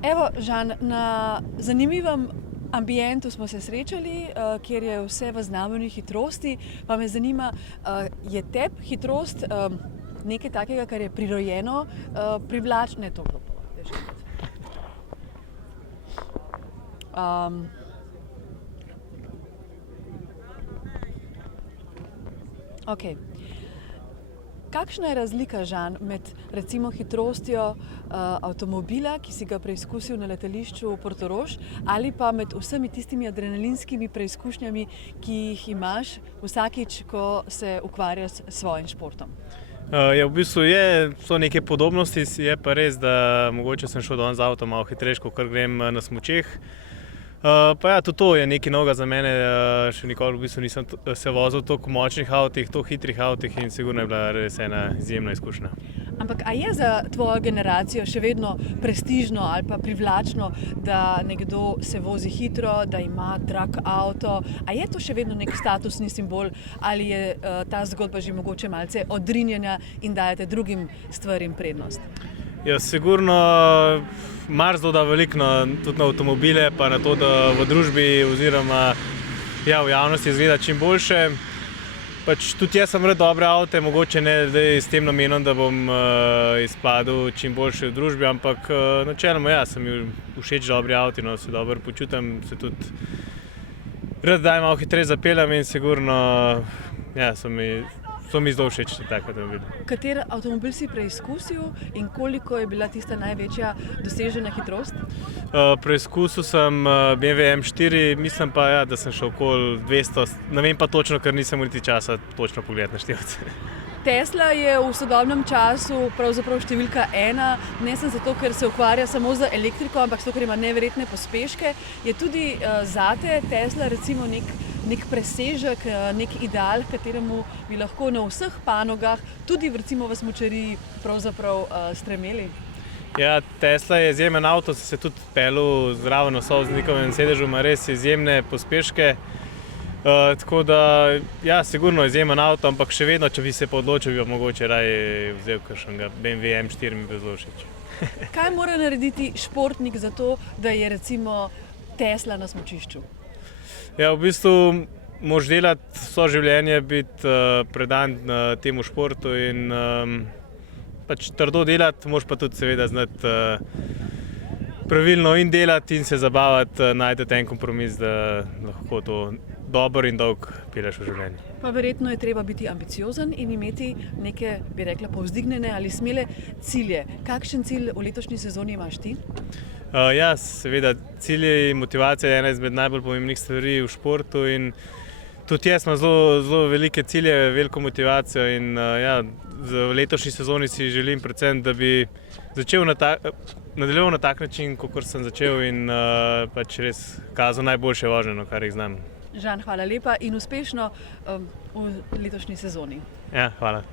Evo, Žan, na zanimivem ambientu smo se srečali, kjer je vse v znamenju hitrosti. Pa me zanima, je tebi hitrost nekaj takega, kar je prirojeno, privlačno, ne to glopo. Okej. Kakšna je razlika, Žan, med recimo hitrostjo avtomobila, ki si ga preizkusil na letališču v Portorož, ali pa med vsemi tistimi adrenalinskimi preizkušnjami, ki jih imaš vsakič, ko se ukvarjaš s svojim športom? Ja, v bistvu so neke podobnosti, je pa res, da mogoče sem šel danes z avtom malo hitrejše, kakor grem na smučeh. Pa ja, tudi to je nekaj novega za mene, še nikoli v bistvu nisem se vozil v toliko močnih avtih, toliko hitrih avtih in sigurno je bila res ena izjemna izkušnja. Ampak a je za tvojo generacijo še vedno prestižno ali pa privlačno, da nekdo se vozi hitro, da ima drag avto? A je to še vedno nek statusni simbol ali je ta zgodba že mogoče malce odrinjena in dajete drugim stvarim prednost? Ja, sigurno marsikdo da veliko tudi na avtomobile, pa na to, da v družbi oziroma v javnosti izgleda čim boljše. Tudi jaz sem rad dobre avte, mogoče ne s tem namenom, da bom izpadel čim boljše v družbi, ampak načeloma so mi všeč dobri avti, se dobro počutim, se tudi rad daj malo hitreje zapeljem in sigurno so mi zelo všeč tak avtomobil. Kateri avtomobil si preizkusil in koliko je bila tista največja dosežena hitrost? Preizkusil sem BMW M4, mislim pa, da sem šel okoli 200, ne vem pa točno, ker nisem imel niti časa točno pogledati na števce. Tesla je v sodobnem času pravzaprav številka ena, ne samo zato, ker se ukvarja samo z elektriko, ampak zato, ker ima neverjetne pospeške. Je tudi zate Tesla recimo nek presežek, nek ideal, kateremu bi lahko na vseh panogah, tudi recimo v smučariji, pravzaprav stremeli? Ja, Tesla je izjemen avto, se tudi peljal zraven v sovoznikovem sedežu, ima res izjemne pospeške. Tako da, sigurno izjemen avto, ampak še vedno, če bi se pa odločil, bi mogoče raje vzel kakšnega BMW M4, mi bi zelo všeč. Kaj mora narediti športnik za to, da je recimo Tesla na smučišču? Ja, v bistvu moraš delati vso življenje, biti predan temu športu in trdo delati, moraš pa tudi seveda znati pravilno in delati in se zabavati, najti en kompromis, da lahko to dobro in dolgo pelješ v življenju. Pa verjetno je treba biti ambiciozen in imeti neke, bi rekla, povzdignjene ali smele cilje. Kakšen cilj v letošnji sezoni imaš ti? Ja, seveda, cilji in motivacija je ena izmed najbolj pomembnih stvari v športu in tudi jaz imam zelo velike cilje, veliko motivacijo in v letošnji sezoni si želim predvsem, da bi začel nadaljeval na tak način, kakor sem začel in res kazal najboljše vožnje, kar jih znam. Žan, hvala lepa in uspešno v letošnji sezoni. Ja, hvala.